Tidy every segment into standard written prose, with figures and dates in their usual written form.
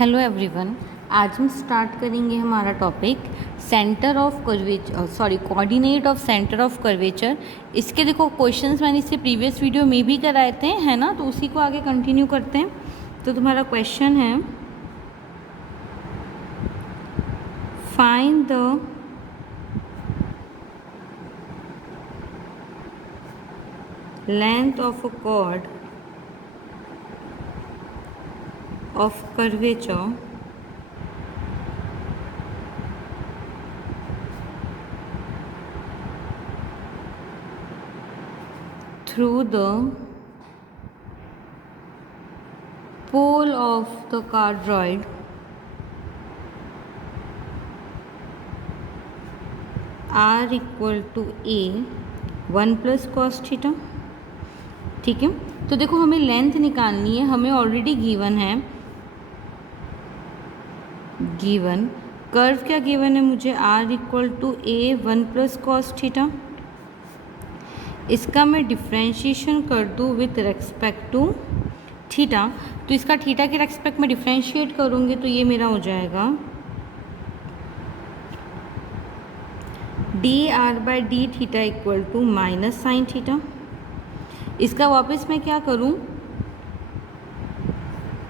Hello everyone. आज हम start करेंगे हमारा topic centre of curvature coordinate of centre of curvature. इसके देखो क्वेश्चंस मैंने इससे प्रीवियस वीडियो में भी कराए थे, है ना, तो उसी को आगे कंटिन्यू करते हैं। तो तुम्हारा क्वेश्चन है, find the length of a chord of curvature through the pole of the cardioid r equal to a 1 plus cos थीटा। ठीक है, तो देखो हमें लेंथ निकालनी है, हमें ऑलरेडी गिवन है, गिवन कर्व क्या गिवन है मुझे, r equal to a 1 plus cos theta. इसका मैं डिफ्रेंशिएशन कर दूँ विथ रेस्पेक्ट टू थीटा, तो इसका थीटा के रेस्पेक्ट में डिफ्रेंशिएट करूँगी तो ये मेरा हो जाएगा D are by D theta equal to minus sine theta. इसका वापस मैं क्या करूँ,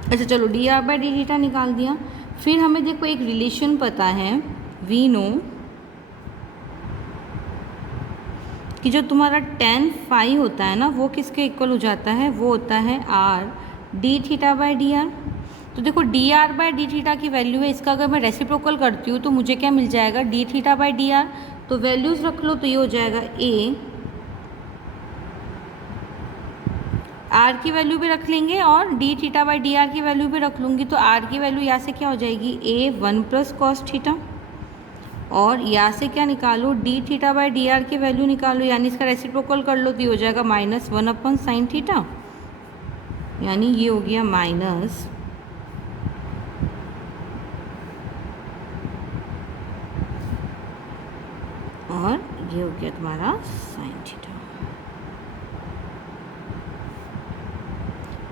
अच्छा चलो D are by D theta निकाल दिया। फिर हमें देखो एक रिलेशन पता है, वी नो कि जो तुम्हारा tan फाई होता है ना वो किसके इक्वल हो जाता है, वो होता है R D theta by d are. तो देखो D R by D theta की वैल्यू है, इसका अगर मैं रेसिप्रोकल करती हूँ तो मुझे क्या मिल जाएगा, D theta by d are. तो वैल्यूज़ रख लो, तो ये हो जाएगा ए, आर की वैल्यू भी रख लेंगे और D theta by d are की वैल्यू भी रख लूँगी। तो आर की वैल्यू यहाँ से क्या हो जाएगी, ए 1 प्लस कॉस थीटा, और यहाँ से क्या निकालो, D theta by d are की वैल्यू निकालो, यानी इसका रेसिप्रोकल कर लो तो ये हो जाएगा -1 अपन साइन थीटा, यानी ये हो गया माइनस और ये हो गया तुम्हारा साइन थीटा।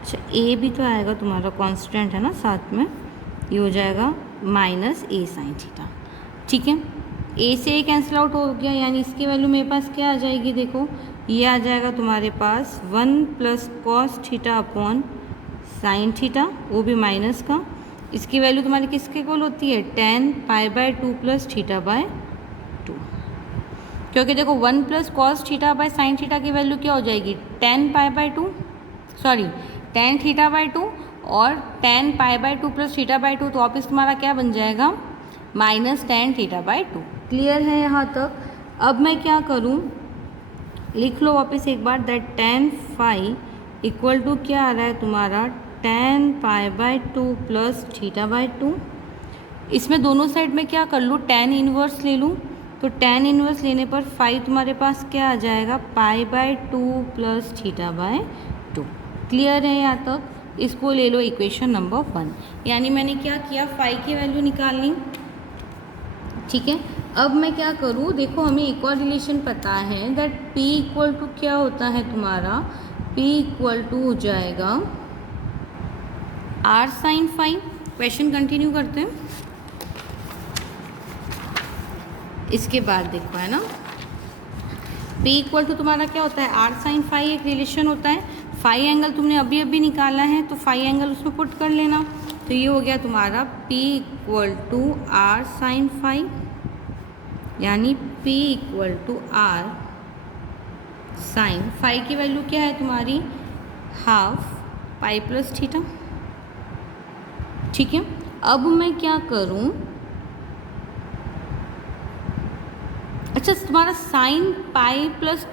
अच्छा ए भी तो आएगा तुम्हारा कांस्टेंट है ना साथ में, ये हो जाएगा माइनस ए साइन थीटा। ठीक है, ए से ए कैंसिल आउट हो गया, यानी इसकी वैल्यू मेरे पास क्या आ जाएगी, देखो ये आ जाएगा तुम्हारे पास 1 plus cos theta upon sine theta, वो भी माइनस का। इसकी वैल्यू तुम्हारी किसके इक्वल होती है, tan pi by 2 plus theta by 2, क्योंकि देखो 1 plus cos theta by sine theta की वैल्यू क्या हो जाएगी, tan pi by 2, tan theta by 2 और tan pi by 2 plus theta by 2, तो वापस तुम्हारा क्या बन जाएगा, minus tan theta by 2। Clear है यहाँ तक। अब मैं क्या करूँ, लिख लो वापस एक बार, that tan phi equal to क्या आ रहा है तुम्हारा, tan pi by 2 plus theta by 2। इसमें दोनों साइड में क्या कर लूँ, tan इनवर्स ले लूँ, तो tan इनवर्स लेने पर फाई तुम्हारे पास क्या आ जाएगा, पाई by 2 plus theta by 2। Clear है यहाँ तक। इसको ले लो इक्वेशन नंबर 1, यानी मैंने क्या किया, फाई की वैल्यू निकाल ली। ठीक है, अब मैं क्या करूँ, देखो हमें एक और रिलेशन पता है, दैट P इक्वल टू क्या होता है तुम्हारा, P इक्वल टू हो जाएगा R sine phi. Question continue करते हैं। इसके बाद देखो है ना, P इक्वल टू तुम्हारा क्या होता है, R साइन फाई, एक रिलेशन होता है। फाई एंगल तुमने अभी अभी निकाला है तो फाई एंगल उसमें पुट कर लेना, तो ये हो गया तुम्हारा P equal to R sine phi, यानी P equal to R sine phi की वैल्यू क्या है तुम्हारी, हाफ पाई प्लस थीटा। ठीक है, अब मैं क्या करूं, अच्छा तुम्हारा sine pi plus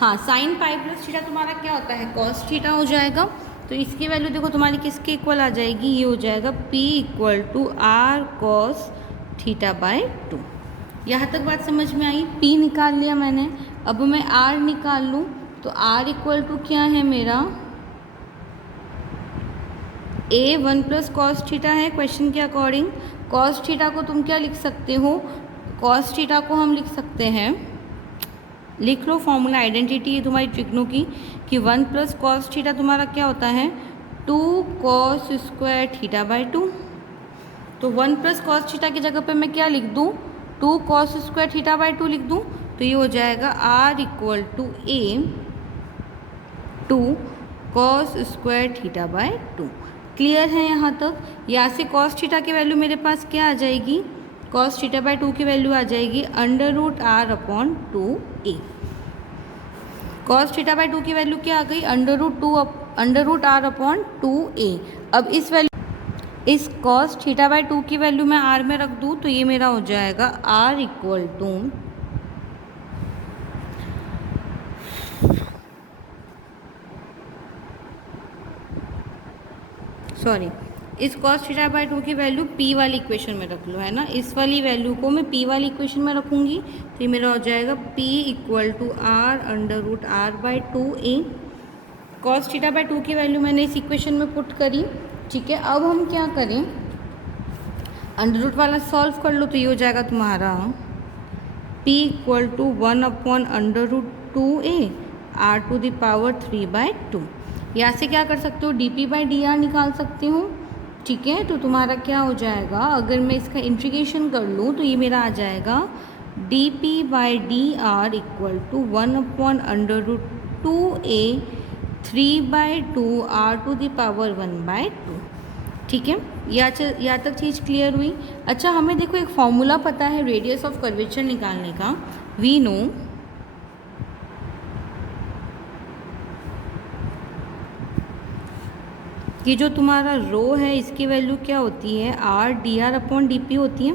sine pi plus theta तुम्हारा क्या होता है, कॉस थीटा हो जाएगा। तो इसकी वैल्यू देखो तुम्हारी किसके इक्वल आ जाएगी, ये हो जाएगा P equal to R cos theta by 2। यहाँ तक बात समझ में आई। P निकाल लिया मैंने, अब मैं R निकाल लूँ, तो R इक्वल टू क्या है मेरा, A 1 प्लस कॉस थीटा है क्वेश्चन के अकॉर्डिंग। कॉस थीटा को तुम क्या लिख सकते हो, कॉस थीटा को हम लिख सकते हैं, लिख लो फॉर्मूला, आइडेंटिटी है तुम्हारी ट्रिग्नो की, कि 1 प्लस कॉस थीटा तुम्हारा क्या होता है, 2 cos स्क्वायर थीटा बाई 2। तो 1 प्लस कॉस थीटा की जगह पे मैं क्या लिख दूँ, 2 cos स्क्वायर थीटा बाई 2 लिख दूँ। तो ये हो जाएगा R equal to A 2 cos square theta by 2। Clear है यहाँ तक। यहाँ से cos थीटा की वैल्यू मेरे पास क्या आ जाएगी, cos थीटा बाई 2 की वैल्यू आ जाएगी √R upon 2A। cos theta by 2 की वैल्यू क्या आ गई, √R अपॉन 2A। अब इस cos थीटा बाई 2 की वैल्यू मैं R में रख दूँ तो ये मेरा हो जाएगा R इक्वल टू इस cos थीटा बाई 2 की वैल्यू P वाली इक्वेशन में रख लो, है ना। इस वाली वैल्यू को मैं P वाली इक्वेशन में रखूँगी तो ये मेरा हो जाएगा P equal to R √R by 2A। cos theta by 2 की वैल्यू मैंने इस इक्वेशन में पुट करी, ठीक है। अब हम क्या करें, अंडर रूट वाला सॉल्व कर लो तो ये हो जाएगा तुम्हारा P equal to 1 upon √2A R⁴/3/2। यहाँ से क्या कर सकते हो, dP/dR निकाल सकते हो, ठीक है। तो तुम्हारा क्या हो जाएगा, अगर मैं इसका इंटीग्रेशन कर लूँ तो ये मेरा आ जाएगा dP/dR equal to 1 upon √2A 3/2 R⁴1/2, ठीक है। यहाँ तक चीज़ क्लियर हुई। अच्छा, हमें देखो एक फॉर्मूला पता है रेडियस ऑफ कर्वेचर निकालने का। वी नो कि जो तुम्हारा रो है इसकी वैल्यू क्या होती है, R/dR अपॉन dP होती है,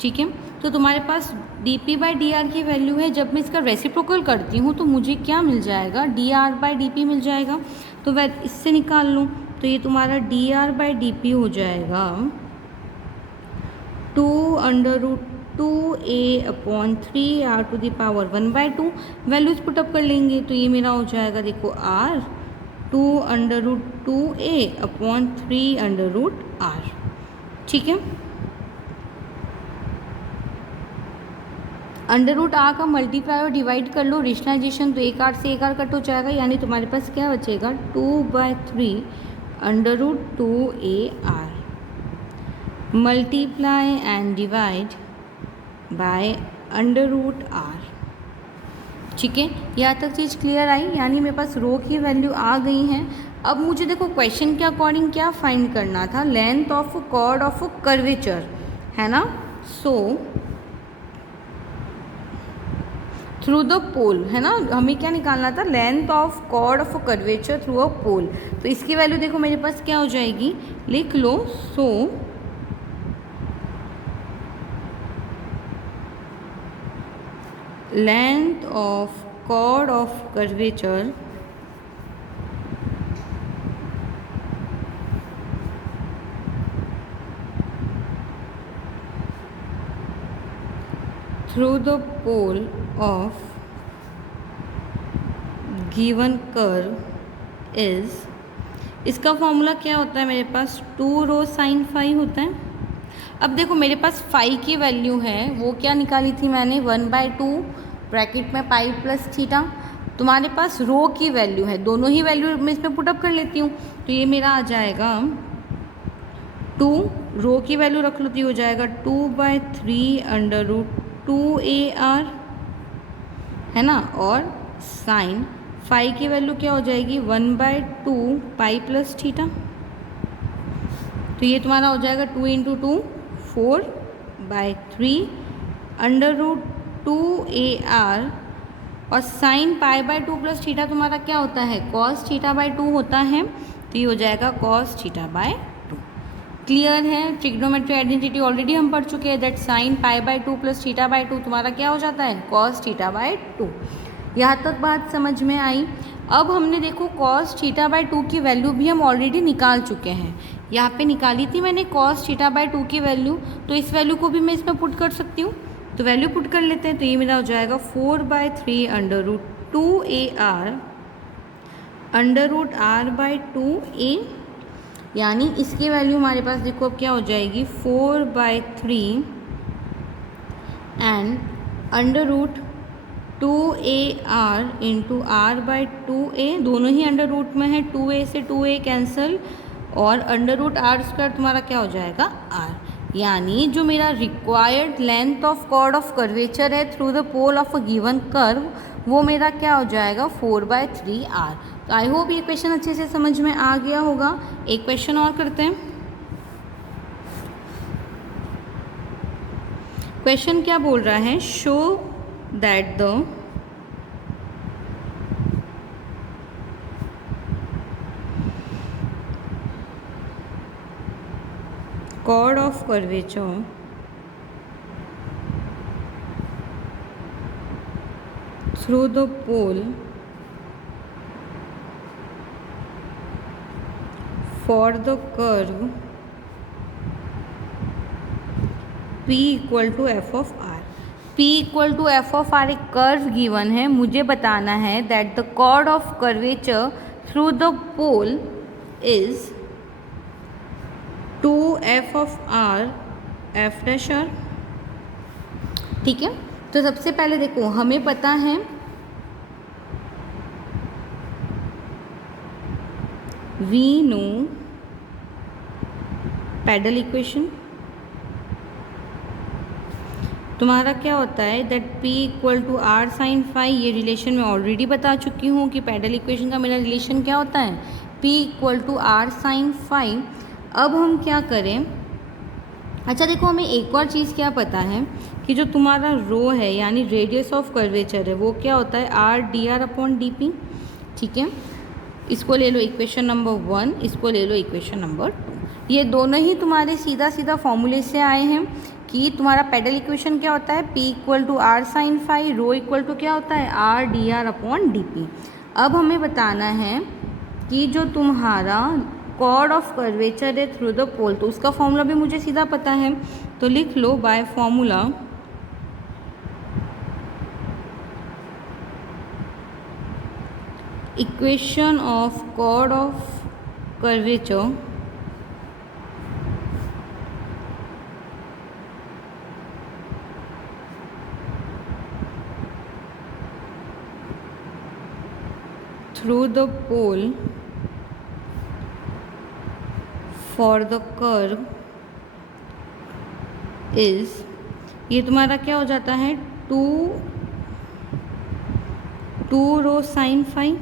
ठीक है। तो तुम्हारे पास dP/dR की वैल्यू है, जब मैं इसका रेसिप्रोकल करती हूँ तो मुझे क्या मिल जाएगा, dR/dP मिल जाएगा। तो वह इससे निकाल लूँ तो ये तुम्हारा dR/dP हो जाएगा 2√2A upon 3 R⁴1/2। Values put up कर लेंगे तो ये मेरा हो जाएगा, देखो R 2√2A अपॉन 3√R, ठीक है। √R का मल्टीप्लाई और डिवाइड कर लो, रेशनलाइजेशन तो एक R से एक R कट हो जाएगा, यानी तुम्हारे पास क्या बचेगा 2/3 √2AR multiply and divide by √R, ठीक है। यहाँ तक चीज़ क्लियर आई, यानी मेरे पास रो की वैल्यू आ गई है। अब मुझे देखो क्वेश्चन के अकॉर्डिंग क्या फाइंड करना था, length of chord of curvature, है ना। सो थ्रू द पोल, है ना, हमें क्या निकालना था, length of chord of curvature through a pole. तो इसकी वैल्यू देखो मेरे पास क्या हो जाएगी, लिख लो। So length of chord of curvature through the pole of given curve is, इसका फॉर्मूला क्या होता है मेरे पास, 2 sin phi होता है। अब देखो मेरे पास फाई की वैल्यू है, वो क्या निकाली थी मैंने, 1/2 ब्रैकेट में पाई प्लस थीटा। तुम्हारे पास रो की वैल्यू है, दोनों ही वैल्यू मैं इसमें पुटअप कर लेती हूँ तो ये मेरा आ जाएगा 2, रो की वैल्यू रख लो तो ये हो जाएगा 2/3 √2AR, है ना। और साइन फाई की वैल्यू क्या हो जाएगी, 1/2 पाई प्लस थीटा। तो ये तुम्हारा हो जाएगा 2 × 2 4/3 √2AR। और साइन π/2 प्लस थीटा तुम्हारा क्या होता है, cos θ/2 होता है, तो ये हो जाएगा cos θ/2। क्लियर है। ट्रिग्नोमेट्री आइडेंटिटी ऑलरेडी हम पढ़ चुके हैं, दैट साइन π/2 प्लस θ/2 तुम्हारा क्या हो जाता है, cos θ/2। यहाँ तक बात समझ में आई। अब हमने देखो cos θ/2 की वैल्यू भी हम ऑलरेडी निकाल चुके हैं, यहाँ पे निकाली थी मैंने cos θ/2 की वैल्यू, तो इस वैल्यू को भी मैं इसमें पुट कर सकती हूँ। तो वैल्यू पुट कर लेते हैं तो ये मेरा हो जाएगा 4/3 √2AR √R/2A, यानी इसकी वैल्यू हमारे पास देखो अब क्या हो जाएगी 4/3 and 2AR into R by 2A, दोनों ही अंडर रूट में है, 2A से 2A कैंसिल, और अंडर रूट आर स्क्वायर तुम्हारा क्या हो जाएगा r, यानी जो मेरा required length of chord of curvature है through the pole of a given curve, वो मेरा क्या हो जाएगा 4/3r। तो आई होप ये क्वेश्चन अच्छे से समझ में आ गया होगा। एक क्वेश्चन और करते हैं। क्वेश्चन क्या बोल रहा है, show that the chord of curvature through the pole for the curve P equal to F of R. P equal to F of R एक कर्व गिवन है, मुझे बताना है that the chord of curvature through the pole is 2f of r f dash r। ठीक है, तो सबसे पहले देखो हमें पता है वी नो पैडल इक्वेशन, तुम्हारा क्या होता है that P equal to R sine phi, ये रिलेशन मैं ऑलरेडी बता चुकी हूँ कि पैडल इक्वेशन का मेरा रिलेशन क्या होता है P equal to R sine phi. अब हम क्या करें, अच्छा देखो हमें एक और चीज़ क्या पता है कि जो तुम्हारा रो है यानी रेडियस ऑफ कर्वेचर है वो क्या होता है R D R upon D P. ठीक है, इसको ले लो इक्वेशन नंबर 1, इसको ले लो इक्वेशन नंबर 2। ये दोनों ही तुम्हारे सीधा सीधा फॉर्मूले से आए हैं कि तुम्हारा पैडल इक्वेशन क्या होता है P equal to R sine phi, rho equal to क्या होता है R D R upon D P. अब हमें बताना है कि जो तुम्हारा कॉर्ड ऑफ कर्वेचर है थ्रू द पोल, तो उसका फॉर्मूला भी मुझे सीधा पता है, तो लिख लो by formula equation of chord of curvature through the pole for the curve is, ये तुम्हारा क्या हो जाता है 2 रो साइन फाई।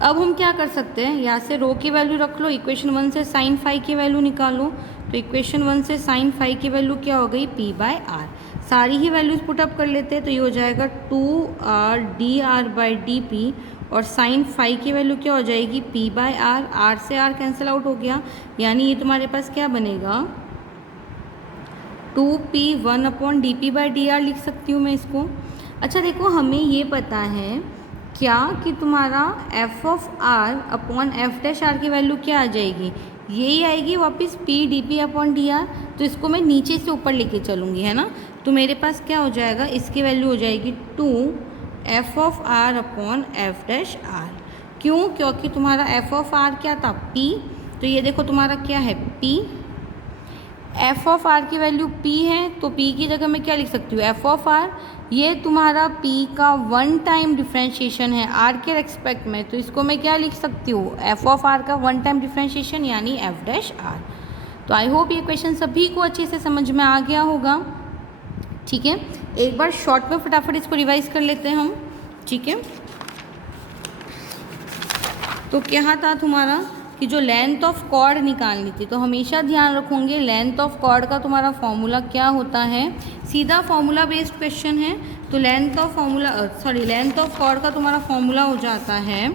अब हम क्या कर सकते हैं, यहाँ से रो की वैल्यू रख लो, इक्वेशन 1 से साइन फाई की वैल्यू निकालो, तो इक्वेशन 1 से साइन फाई की वैल्यू क्या हो गई P बाय आर। सारी ही वैल्यूज पुटअप कर लेते हैं, तो ये हो जाएगा 2r D R by d P, और साइन फाई की वैल्यू क्या हो जाएगी P बाय आर, आर से आर कैंसिल आउट हो गया, यानी ये तुम्हारे पास क्या बनेगा 2p 1 upon D P by d are लिख सकती हूँ मैं इसको। अच्छा देखो हमें ये पता है क्या कि तुम्हारा f of r upon f dash r की वैल्यू क्या आ जाएगी, यही आएगी वापस P D P upon D R. तो इसको मैं नीचे से ऊपर लेके चलूँगी, है ना, तो मेरे पास क्या हो जाएगा, इसकी वैल्यू हो जाएगी 2f of r upon f dash r। क्यों, क्योंकि तुम्हारा f ऑफ r क्या था P, तो ये देखो तुम्हारा क्या है P, f ऑफ r की वैल्यू P है, तो P की जगह मैं क्या लिख सकती हूँ f ऑफ r। ये तुम्हारा P का 1 टाइम डिफ्रेंशिएशन है r के रेस्पेक्ट में, तो इसको मैं क्या लिख सकती हूँ f ऑफ r का 1 टाइम डिफ्रेंशिएशन यानी f डैश r। तो आई होप ये क्वेश्चन सभी को अच्छे से समझ में आ गया होगा। ठीक है, एक बार शॉर्ट में फटाफट इसको रिवाइज कर लेते हैं हम। ठीक है, तो क्या था तुम्हारा कि जो लेंथ ऑफ कॉर्ड निकालनी थी, तो हमेशा ध्यान रखोगे लेंथ ऑफ कॉर्ड का तुम्हारा फॉर्मूला क्या होता है, सीधा फॉर्मूला बेस्ड क्वेश्चन है, तो लेंथ ऑफ कॉर्ड का तुम्हारा फॉर्मूला हो जाता है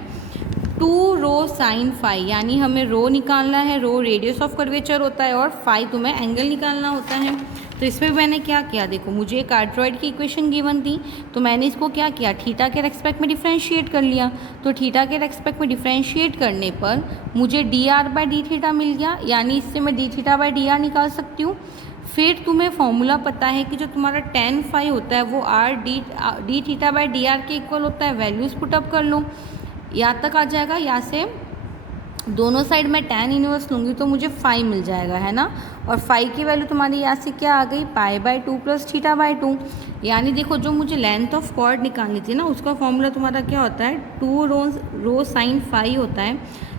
2 रो साइन फाई, यानी हमें रो निकालना है, रो रेडियस ऑफ कर्वेचर होता है और फाई तुम्हें एंगल निकालना होता है। तो इसमें मैंने क्या किया, देखो मुझे एक कार्टरॉइड की इक्वेशन गिवन थी, तो मैंने इसको क्या किया थीटा के रेस्पेक्ट में डिफरेंशिएट कर लिया, तो थीटा के रेस्पेक्ट में डिफरेंशिएट करने पर मुझे d are by D theta मिल गया, यानी इससे मैं d theta by d r निकाल सकती हूँ। फिर तुम्हें फॉर्मूला पता है कि जो तुम्हारा tan फाई होता है वो R D theta by d are के इक्वल होता है, वैल्यूज़ पुटअप कर लो, यहाँ तक आ जाएगा। यहाँ से दोनों साइड मैं tan इनवर्स लूँगी तो मुझे फाई मिल जाएगा, है ना। और फाई की वैल्यू तुम्हारी यहाँ से क्या आ गई, π/2 + θ/2। यानी देखो जो मुझे लेंथ ऑफ कॉर्ड निकालनी थी ना, उसका फॉर्मूला तुम्हारा क्या होता है, 2 रो साइन फाई होता है।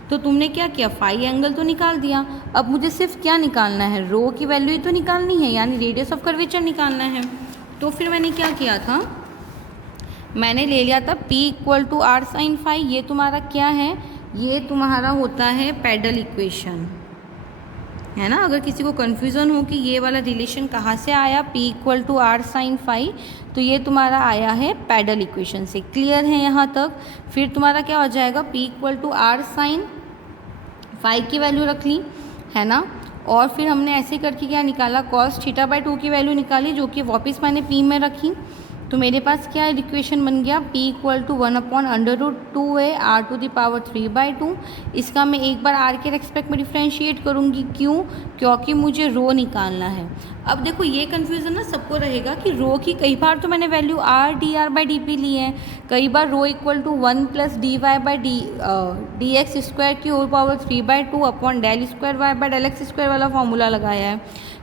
तो तुमने क्या किया, फाई एंगल तो निकाल दिया। अब मुझे सिर्फ क्या निकालना है, रो की वैल्यू ही तो निकालनी है, यानी रेडियस ऑफ कर्वेचर निकालना है। तो फिर मैंने क्या किया था, मैंने ले लिया था P = r sin फाई। ये तुम्हारा क्या है, ये तुम्हारा होता है पैडल इक्वेशन, है ना। अगर किसी को कन्फ्यूज़न हो कि ये वाला रिलेशन कहाँ से आया, P = r sin फाई, तो ये तुम्हारा आया है पैडल इक्वेशन से। क्लियर है यहाँ तक। फिर तुम्हारा क्या हो जाएगा, P = r sin फाई की वैल्यू रख ली, है ना। और फिर हमने ऐसे करके क्या निकाला, cos θ/2 की वैल्यू निकाली, जो कि वापस मैंने P में रखी। तो मेरे पास क्या इक्वेशन बन गया, P = 1/√2a r⁵/2। इसका मैं एक बार r के रेस्पेक्ट में डिफ्रेंशिएट करूँगी, क्यों, क्योंकि मुझे रो निकालना है। अब देखो ये कन्फ्यूज़न ना सबको रहेगा कि रो की कई बार तो मैंने वैल्यू r/dr/dp ली है, कई बार रो = 1 + dy/dx² वाला फॉर्मूला लगाया है।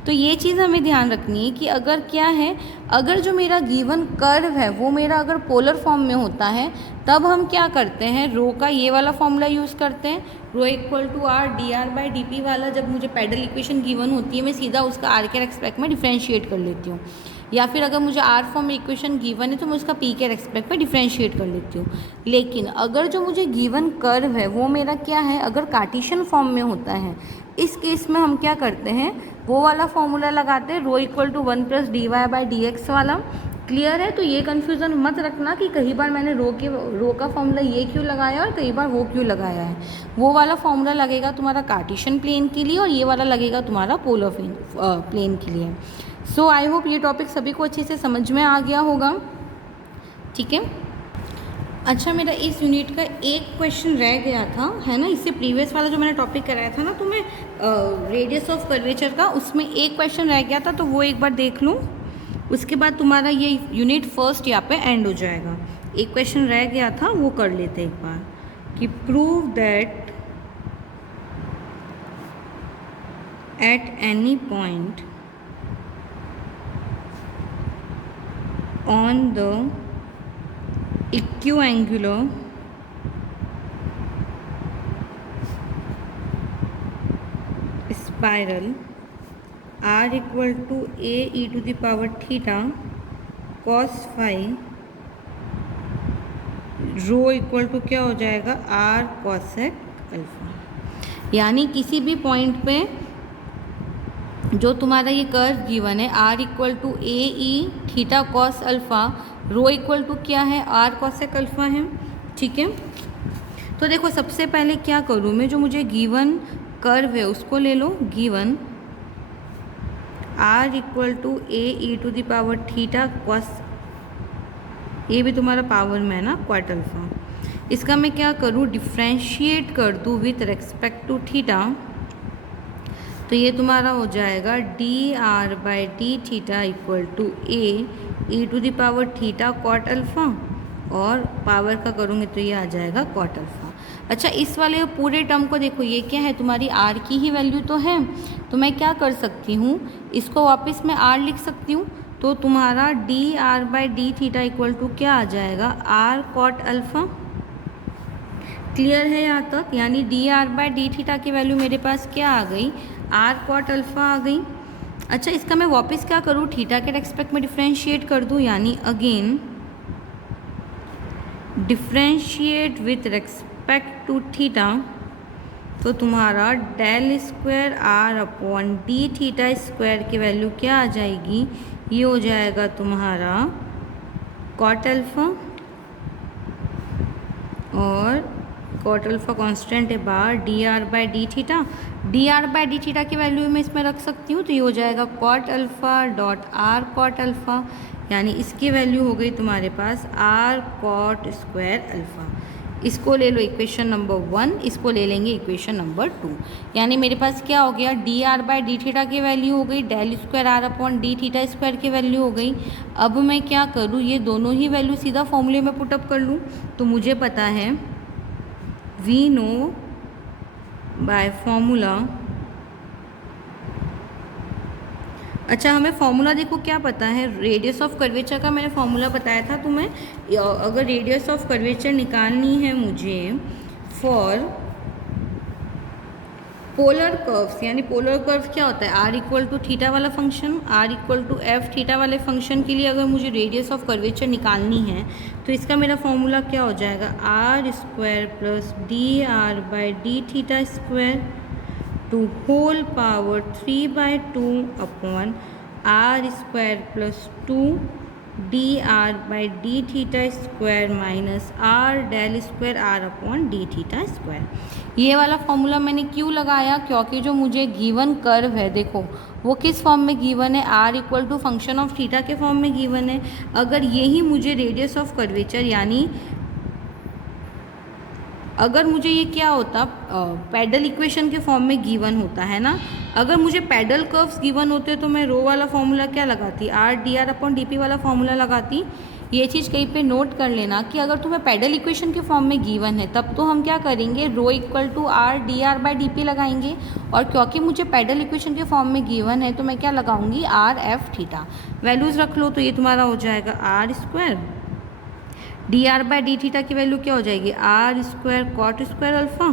तो ये चीज़ हमें ध्यान रखनी है कि अगर क्या है, अगर जो मेरा गिवन कर्व है वो मेरा अगर पोलर फॉर्म में होता है, तब हम क्या करते हैं, रो का ये वाला फॉर्मूला यूज़ करते हैं, रो = r/dr/dp वाला। जब मुझे पैडल इक्वेशन गिवन होती है, मैं सीधा उसका r के रेस्पेक्ट में डिफ्रेंशिएट कर लेती हूँ। या फिर अगर मुझे r फॉर्म में इक्वेशन गिवन है तो मैं उसका p के रेस्पेक्ट में डिफ्रेंशिएट कर लेती हूँ। लेकिन अगर जो मुझे गिवन कर्व है वो मेरा क्या है, अगर कार्टेशियन फॉर्म में होता है, इस केस में हम क्या करते हैं, वो वाला फॉर्मूला लगाते हैं, रो = 1 + dy/dx वाला। क्लियर है। तो ये कन्फ्यूज़न मत रखना कि कई बार मैंने रो का फॉर्मूला ये क्यों लगाया और कई बार वो क्यों लगाया है। वो वाला फॉर्मूला लगेगा तुम्हारा कार्टेशियन प्लेन के लिए और ये वाला लगेगा तुम्हारा पोलर प्लेन के लिए। सो आई होप ये टॉपिक सभी को अच्छे से समझ में आ गया होगा, ठीक है। अच्छा, मेरा इस यूनिट का एक क्वेश्चन रह गया था, है ना। इससे प्रीवियस वाला जो मैंने टॉपिक कराया था ना, तो मैं रेडियस ऑफ कर्वेचर का, उसमें एक क्वेश्चन रह गया था, तो वो एक बार देख लूँ। उसके बाद तुम्हारा ये यूनिट फर्स्ट यहाँ पे एंड हो जाएगा। एक क्वेश्चन रह गया था, वो कर लेते एक बार, कि prove that at any point on the equiangular spiral r = a e⁻θ cos phi रो = क्या हो जाएगा, r cosec अल्फा। यानी किसी भी पॉइंट पे जो तुम्हारा ये कर्व गिवन है, r = a e⁻θ cos alpha, rho = क्या है, r cosec अल्फ़ा है, ठीक है। तो देखो सबसे पहले क्या करूँ मैं, जो मुझे गिवन कर्व है उसको ले लो, given r = a e⁻θ cos, ये भी तुम्हारा पावर में है ना, क्वाट अल्फ़ा। इसका मैं क्या करूँ, डिफ्रेंशिएट कर दूँ विथ रेस्पेक्ट टू थीटा। तो ये तुम्हारा हो जाएगा dr/dθ = a e⁻θ cot alpha, और पावर का करूँगी तो ये आ जाएगा cot अल्फ़ा। अच्छा, इस वाले पूरे टर्म को देखो, ये क्या है, तुम्हारी r की ही वैल्यू तो है। तो मैं क्या कर सकती हूँ, इसको वापस मैं r लिख सकती हूँ। तो तुम्हारा dr/dθ = क्या आ जाएगा, r cot अल्फ़ा। क्लियर है यहाँ तक। यानी dr/dθ की वैल्यू मेरे पास क्या आ गई, r cot अल्फ़ा आ गई। अच्छा, इसका मैं वापस क्या करूँ, थीटा के रेस्पेक्ट में डिफ्रेंशिएट कर दूँ, यानी again differentiate with respect to theta. तो तुम्हारा del² r/dθ² की वैल्यू क्या आ जाएगी, ये हो जाएगा तुम्हारा cot अल्फ़ा, और cot अल्फ़ा कांस्टेंट है बार dr/dθ। dr/dθ की वैल्यू मैं इसमें रख सकती हूँ, तो ये हो जाएगा cot alpha dot r cot alpha, यानी इसकी वैल्यू हो गई तुम्हारे पास r cot² अल्फ़ा। इसको ले लो इक्वेशन नंबर 1, इसको ले लेंगे इक्वेशन नंबर 2। यानी मेरे पास क्या हो गया, dr/dθ की वैल्यू हो गई, del² r/dθ² की वैल्यू हो गई। अब मैं क्या करूँ, ये दोनों ही वैल्यू सीधा फॉर्मूले में पुटअप कर लूँ। तो मुझे पता है, वी नो बाय फॉर्मूला। अच्छा, हमें फॉर्मूला देखो क्या पता है, रेडियस ऑफ कर्वेचर का मैंने फॉर्मूला बताया था तुम्हें। अगर रेडियस ऑफ कर्वेचर निकालनी है मुझे फॉर पोलर कर्व्स, यानी पोलर कर्व क्या होता है, आर इक्वल टू थीटा वाला function, R equal to F theta वाले फंक्शन के लिए अगर मुझे रेडियस ऑफ कर्वेचर निकालनी है तो इसका मेरा फॉर्मूला क्या हो जाएगा, are square plus D are by D theta square to whole power 3/2 upon R square plus 2 D are by D theta square minus R del square R upon D theta square. ये वाला formula मैंने क्यों लगाया, क्योंकि जो मुझे given curve है देखो वो किस फॉर्म में गिवन है, R equal to function of theta के फॉर्म में गिवन है। अगर यही मुझे रेडियस ऑफ कर्वेचर यानी अगर मुझे ये क्या होता पैडल इक्वेशन के फॉर्म में गिवन होता है ना, अगर मुझे पैडल कर्व्स गिवन होते तो मैं रो वाला फॉर्मूला क्या लगाती, R D R upon D P वाला फॉर्मूला लगाती। ये चीज़ कहीं पे नोट कर लेना कि अगर तुम्हें पैडल इक्वेशन के फॉर्म में गिवन है तब तो हम क्या करेंगे, rho equal to r D R by d p लगाएंगे। और क्योंकि मुझे पैडल इक्वेशन के फॉर्म में गिवन है तो मैं क्या लगाऊंगी, आर एफ थीटा। वैल्यूज़ रख लो तो ये तुम्हारा हो जाएगा are square d are by D theta की वैल्यू क्या हो जाएगी, r square cot square alpha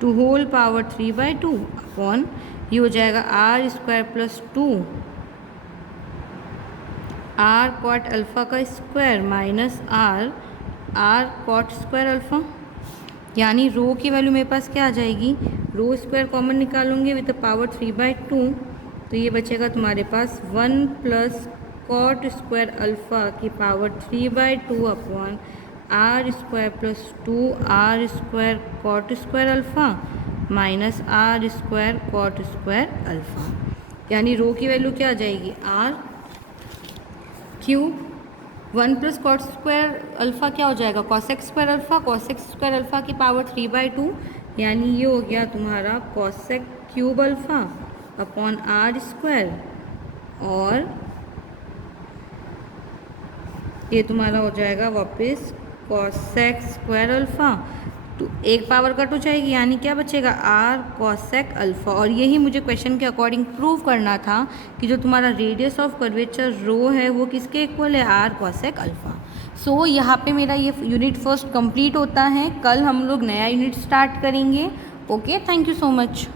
to whole power 3/2 upon ये हो जाएगा are square plus 2 r cot alpha का square minus r cot square alpha. यानी रो की वैल्यू मेरे पास क्या आ जाएगी, रो स्क्वायर कॉमन निकालूंगे विद द पावर 3/2 तो ये बचेगा तुम्हारे पास 1 प्लस कॉट स्क्वायर अल्फ़ा की power 3/2 upon R square plus 2 R square cot square alpha minus R square cot square alpha. यानी रो की वैल्यू क्या आ जाएगी, R cube 1 plus cot square alpha क्या हो जाएगा, cosec square alpha, cosec square alpha की पावर 3/2 यानी ये हो गया तुम्हारा cosec cube alpha upon R square, और ये तुम्हारा हो जाएगा वापस कॉसेक स्क्वायर अल्फ़ा। तो एक पावर कट हो जाएगी यानी क्या बचेगा, आर कॉसेक अल्फ़ा। और यही मुझे क्वेश्चन के अकॉर्डिंग प्रूव करना था कि जो तुम्हारा रेडियस ऑफ कर्वेचर रो है वो किसके इक्वल है, आर कॉसेक अल्फ़ा। सो यहाँ पे मेरा ये यूनिट फर्स्ट कंप्लीट होता है। कल हम लोग नया यूनिट स्टार्ट करेंगे। Okay, thank you so much.